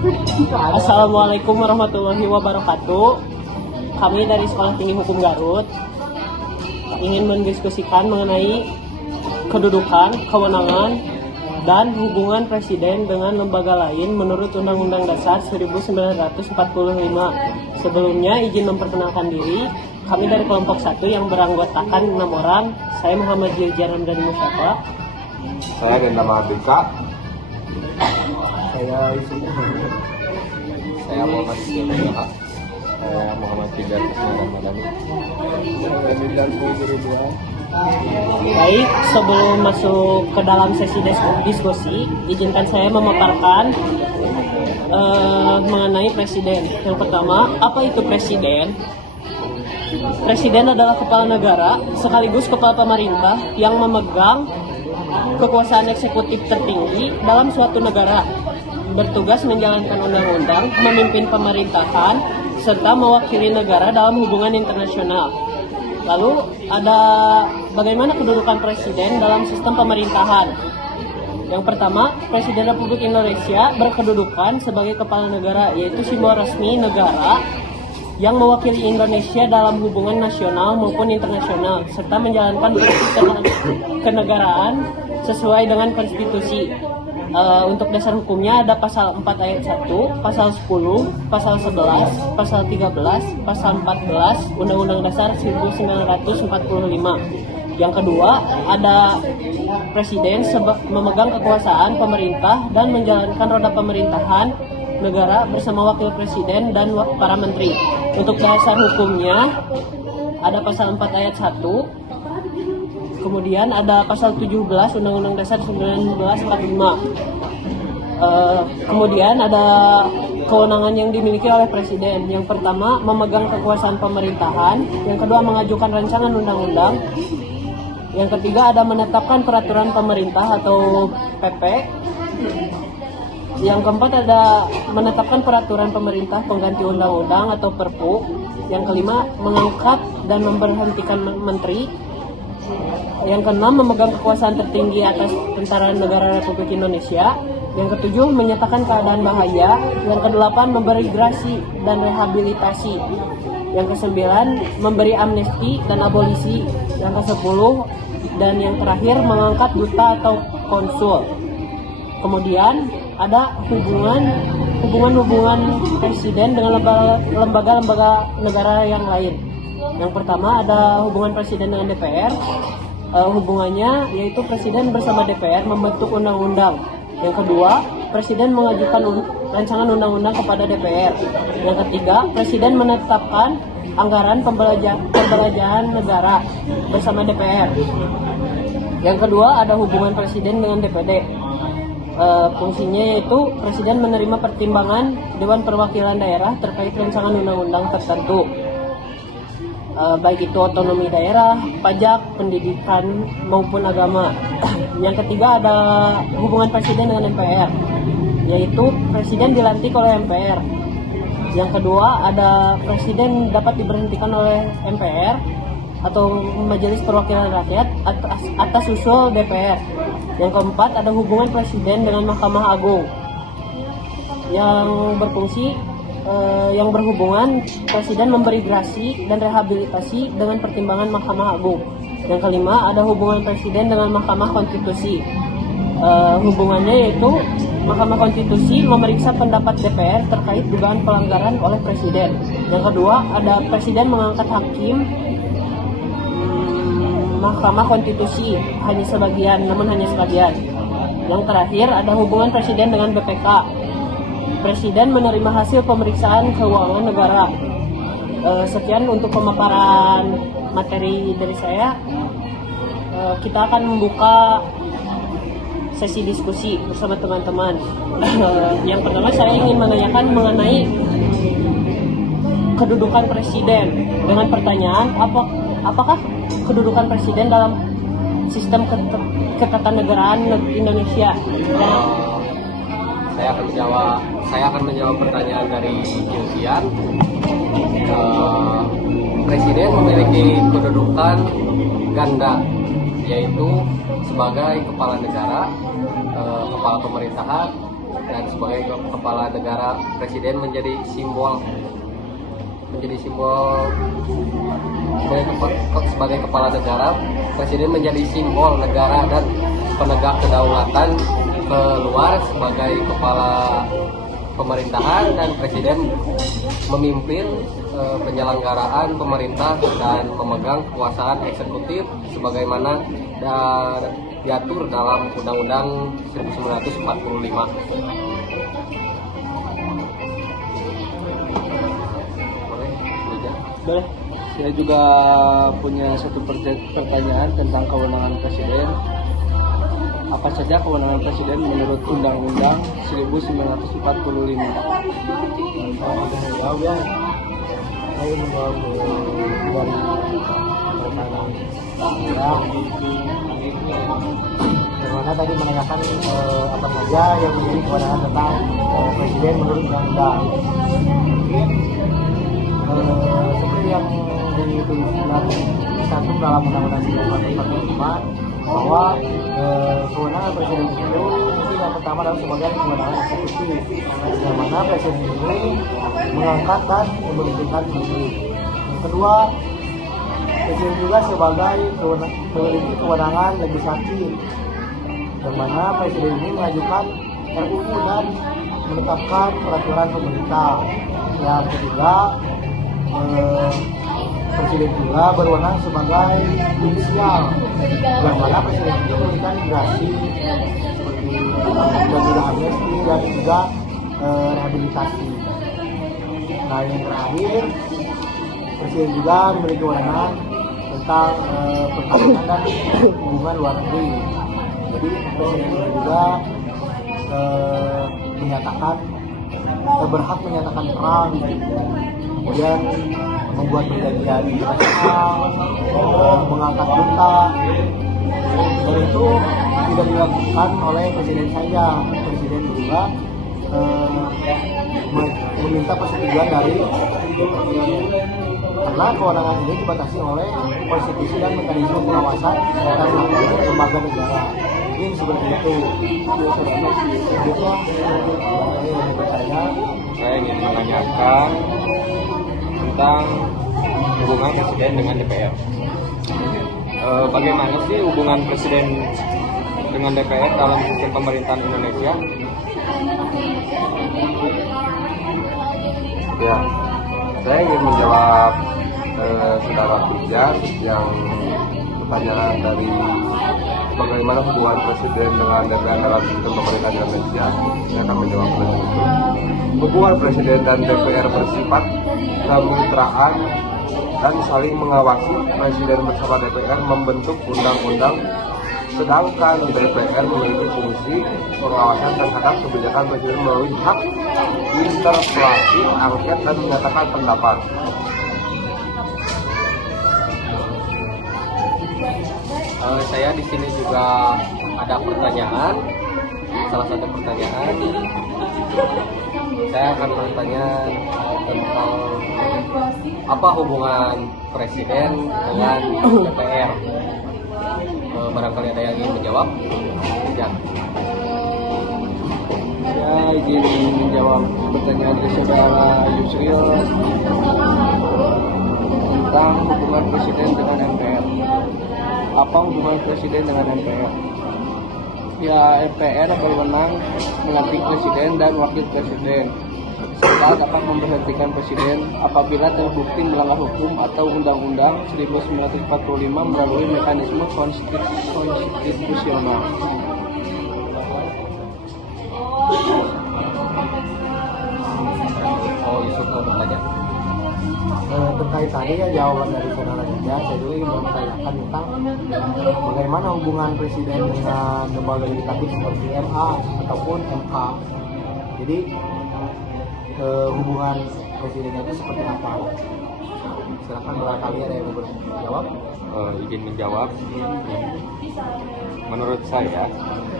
Assalamualaikum warahmatullahi wabarakatuh. Kami dari Sekolah Tinggi Hukum Garut ingin mendiskusikan mengenai kedudukan, kewenangan, dan hubungan presiden dengan lembaga lain menurut Undang-Undang Dasar 1945. Sebelumnya izin memperkenalkan diri. Kami dari kelompok 1 yang beranggotakan 6 orang. Saya Muhammad Jiljar Hamdani Musyafa. Saya Genda Mahardika. Saya Yusuf. Saya Muhammad Ismail. Saya Muhammad Tidar Madani. Baik, sebelum masuk ke dalam sesi diskusi, izinkan saya memaparkan mengenai presiden. Yang pertama, apa itu presiden? Presiden adalah kepala negara sekaligus kepala pemerintah yang memegang kekuasaan eksekutif tertinggi dalam suatu negara, bertugas menjalankan undang-undang, memimpin pemerintahan, serta mewakili negara dalam hubungan internasional. Lalu ada bagaimana kedudukan presiden dalam sistem pemerintahan. Yang pertama, Presiden Republik Indonesia berkedudukan sebagai kepala negara, yaitu simbol resmi negara yang mewakili Indonesia dalam hubungan nasional maupun internasional, serta menjalankan kenegaraan sesuai dengan konstitusi. Untuk dasar hukumnya ada pasal 4 ayat 1, pasal 10, pasal 11, pasal 13, pasal 14, Undang-Undang Dasar 1945. Yang kedua, ada presiden memegang kekuasaan pemerintah dan menjalankan roda pemerintahan negara bersama wakil presiden dan para menteri. Untuk dasar hukumnya ada pasal 4 ayat 1. Kemudian ada pasal 17 Undang-Undang Dasar 1945. Kemudian ada kewenangan yang dimiliki oleh presiden. Yang pertama, memegang kekuasaan pemerintahan. Yang kedua, mengajukan rancangan undang-undang. Yang ketiga, ada menetapkan peraturan pemerintah atau PP. Yang keempat, ada menetapkan peraturan pemerintah pengganti undang-undang atau Perpu. Yang kelima, mengangkat dan memberhentikan menteri. Yang keenam, memegang kekuasaan tertinggi atas Tentara Negara Republik Indonesia. Yang ketujuh, menyatakan keadaan bahaya. Yang kedelapan, memberi grasi dan rehabilitasi. Yang kesembilan, memberi amnesti dan abolisi. Yang kesepuluh dan yang terakhir, mengangkat duta atau konsul. Kemudian ada hubungan presiden dengan lembaga-lembaga negara yang lain. Yang pertama, ada hubungan presiden dengan DPR. Hubungannya yaitu presiden bersama DPR membentuk undang-undang. Yang kedua, presiden mengajukan rancangan undang-undang kepada DPR. Yang ketiga, presiden menetapkan anggaran pembelanjaan negara bersama DPR. Yang kedua, ada hubungan presiden dengan DPD. Fungsinya yaitu presiden menerima pertimbangan Dewan Perwakilan Daerah terkait rancangan undang-undang tertentu, baik itu otonomi daerah, pajak, pendidikan maupun agama. Yang ketiga, ada hubungan presiden dengan MPR, yaitu presiden dilantik oleh MPR. Yang kedua, ada presiden dapat diberhentikan oleh MPR atau Majelis Perwakilan Rakyat atas usul DPR. Yang keempat, ada hubungan presiden dengan Mahkamah Agung yang berhubungan presiden memberi grasi dan rehabilitasi dengan pertimbangan Mahkamah Agung. Yang kelima, ada hubungan presiden dengan Mahkamah Konstitusi. Hubungannya yaitu Mahkamah Konstitusi memeriksa pendapat DPR terkait dugaan pelanggaran oleh presiden. Yang kedua, ada presiden mengangkat hakim Mahkamah Konstitusi, hanya sebagian. Yang terakhir, ada hubungan presiden dengan BPK. Presiden menerima hasil pemeriksaan keuangan negara. Sekian untuk pemaparan materi dari saya. Kita akan membuka sesi diskusi bersama teman-teman. Yang pertama, saya ingin menanyakan mengenai kedudukan presiden dengan pertanyaan apakah kedudukan presiden dalam sistem ketatanegaraan Indonesia? Saya akan menjawab pertanyaan dari Julfian. Presiden memiliki kedudukan ganda, yaitu sebagai kepala negara, kepala pemerintahan, dan sebagai kepala negara presiden menjadi simbol sebagai kepala negara presiden menjadi simbol negara dan penegak kedaulatan keluar sebagai kepala pemerintahan, dan presiden memimpin penyelenggaraan pemerintah dan memegang kekuasaan eksekutif sebagaimana diatur dalam Undang-Undang 1945. Boleh. Saya juga punya satu pertanyaan tentang kewenangan presiden. Apa saja kewenangan presiden menurut Undang-Undang 1945? Jauh ya, saya menjawab dari pertanyaan bagaimana tadi menanyakan apa saja yang menjadi kewenangan tentang presiden menurut undang-undang. Seperti yang dicantum dalam Undang-Undang 1945 bahwa kewenangan presiden itu yang pertama adalah sebagai kewenangan eksekutif, yang mana presiden ini mengangkat dan memberhentikan menteri. Yang kedua, presiden juga sebagai memiliki kewenangan legislatif, yang mana presiden ini mengajukan RUU dan menetapkan peraturan pemerintah. Yang ketiga, presiden juga berwenang sebagai judisial, yang mana presiden itu memberikan gerasi seperti juga amnesti dan juga rehabilitasi. Nah, yang terakhir, presiden juga memiliki kewenangan tentang pertahanan dan hubungan luar negeri. Jadi presiden juga menyatakan berhak menyatakan perang, kemudian membuat perjanjian internasional, mengangkat duta, dan itu tidak dilakukan oleh presiden saja. Presiden juga meminta persetujuan dari karena kewenangan ini dibatasi oleh konstitusi dan mekanisme pengawasan terhadap lembaga negara. Mungkin seperti itu. Selanjutnya, Saya ingin menanyakan tentang hubungan presiden dengan DPR. Bagaimana sih hubungan presiden dengan DPR dalam sistem pemerintahan Indonesia? Ya, saya ingin menjawab saudara Pujar yang pertanyaan dari bagaimana hubungan presiden dengan DPR dalam sistem pemerintahan Indonesia. Saya akan menjawab dengan itu. Hubungan presiden dan DPR bersifat kemitraan dan saling mengawasi. Presiden bersama DPR membentuk undang-undang, sedangkan DPR memiliki fungsi pengawasan terhadap kebijakan presiden melalui hak interpelasi, angket, dan menyatakan pendapat. Saya di sini juga ada pertanyaan. Salah satu pertanyaan, saya akan bertanya tentang apa hubungan presiden dengan DPR. Barangkali ada yang ingin menjawab? Ya. Saya izin menjawab pertanyaan dari saudara Yusril tentang hubungan presiden dengan MPR. Apa hubungan presiden dengan MPR? Ya, MPR berwenang melantik presiden dan wakil presiden, serta dapat memberhentikan presiden apabila terbukti melanggar hukum atau undang-undang 1945 melalui mekanisme konstitusional. Oh, Yusuf mau bertanya? terkait tadi ya jawaban dari saudara juga, saya juga ingin mempertanyakan tentang bagaimana hubungan presiden dengan lembaga legislatif seperti MA ataupun MK. Jadi hubungan presidennya itu seperti apa? Silakan barangkali ada yang mau berjawab. Izin menjawab. Menurut saya,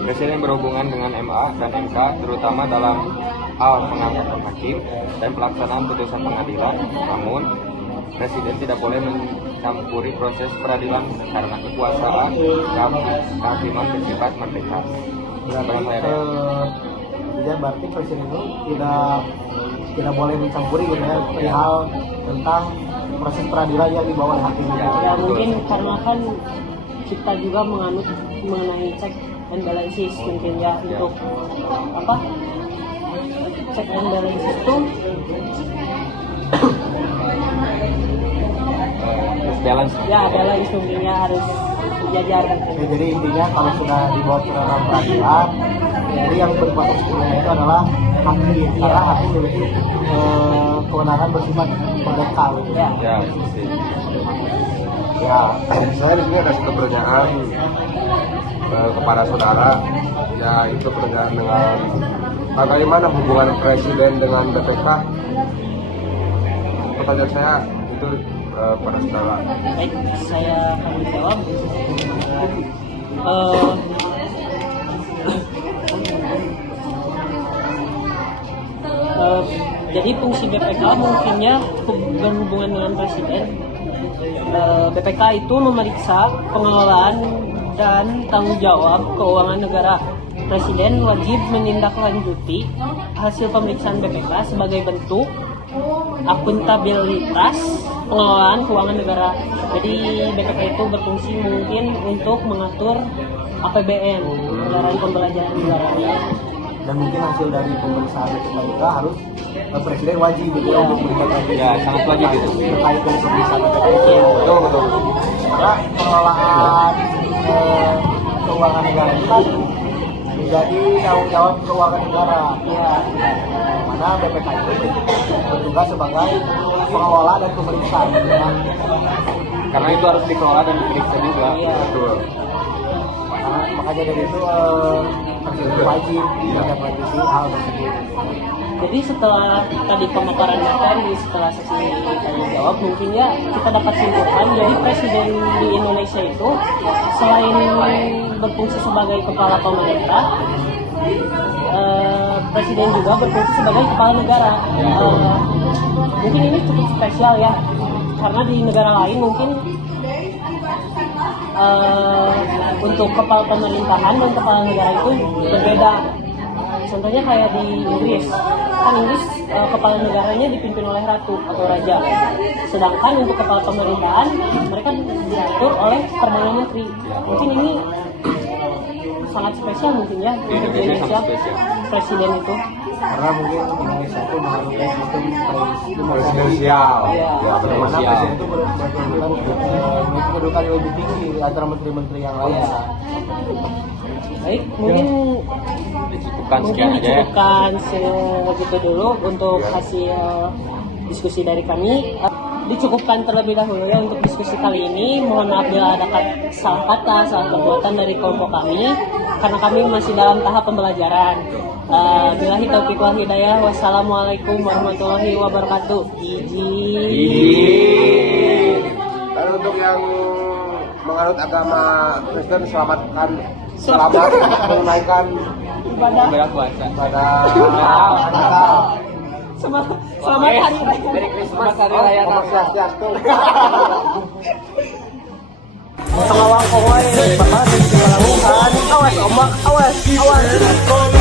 presiden berhubungan dengan MA dan MK terutama dalam hal pengangkatan hakim dan pelaksanaan putusan pengadilan. Namun, presiden tidak boleh mencampuri proses peradilan karena kekuasaan kehakiman bersifat merdeka. Berarti jadi berarti presiden itu tidak boleh mencampuri gitu ya perihal tentang proses peradilan yang di bawah hakim. Ya mungkin karena kan kita juga menganut mengenai check and balances mungkin ya untuk apa check and balances itu balance. ya adalah instrumennya harus sejajar. Ya, jadi intinya kalau sudah dibawa ke dalam peradilan, jadi yang berkuasa sepenuhnya itu adalah hakim, karena hakim memiliki kewenangan bersifat merdeka. Gitu. Ya. Ya, pasti. Ya, saya di sini ada satu pertanyaan kepada saudara, yaitu pertanyaan dengan bagaimana hubungan presiden dengan BPK. Pertanyaan saya itu pada saudara. Baik, saya akan menjawab. Jadi fungsi BPK mungkinnya berhubungan dengan presiden. BPK itu memeriksa pengelolaan dan tanggung jawab keuangan negara. Presiden wajib menindaklanjuti hasil pemeriksaan BPK sebagai bentuk akuntabilitas pengelolaan keuangan negara. Jadi BPK itu berfungsi mungkin untuk mengatur APBN, anggaran pembelajaran negara. Dan mungkin hasil dari pemeriksaan BPK juga harus presiden wajib gitu ya untuk memberikan Ya, sangat wajib itu. terkait dengan pemeriksaan BPK itu. Betul, betul. Karena pengelolaan keuangan negara itu kan menjadi tanggung jawab keuangan negara. Ya, Mana BPK itu bertugas sebagai pengelola dan pemeriksa. Gitu ya. Karena itu harus dikelola dan diperiksa juga. Iya. Betul. Makanya dari itu presiden wajib menindaklanjuti hal tersebut. Jadi setelah tadi pemaparan materi, setelah sesi tanya jawab, mungkin ya kita dapat simpulkan. Jadi presiden di Indonesia itu selain berfungsi sebagai kepala pemerintah, presiden juga berfungsi sebagai kepala negara. Mungkin ini cukup spesial ya, karena di negara lain mungkin untuk kepala pemerintahan dan kepala negara itu berbeda. Contohnya kayak di Inggris, kan Inggris kepala negaranya dipimpin oleh ratu atau raja. Sedangkan untuk kepala pemerintahan mereka diatur oleh perdana menteri. Mungkin ini sangat spesial mungkin ya untuk Indonesia presiden itu. Karena mungkin Indonesia itu mengalami sistem Presidensial. Iya. Ya, Bagaimana presidensial. presiden itu memiliki kedudukan yang lebih tinggi di antara menteri-menteri yang lain. Iya. Baik, mungkin Dicukupkan mungkin sekian aja ya. dicukupkan segitu dulu untuk hasil diskusi dari kami. Dicukupkan terlebih dahulu ya untuk diskusi kali ini. Mohon maaf bila ada salah kata, salah perbuatan dari kelompok kami, karena kami masih dalam tahap pembelajaran. Billahi taufiq wal hidayah. Wassalamualaikum warahmatullahi wabarakatuh. Izin. Dan untuk yang menganut agama Kristen selamat menunaikan Ibadah. Ibadah puasa. pada Selamat hari raya. Christmas hari raya Swastiastu. Pengawang kowai, bapak dan kepala awas ombak, awas.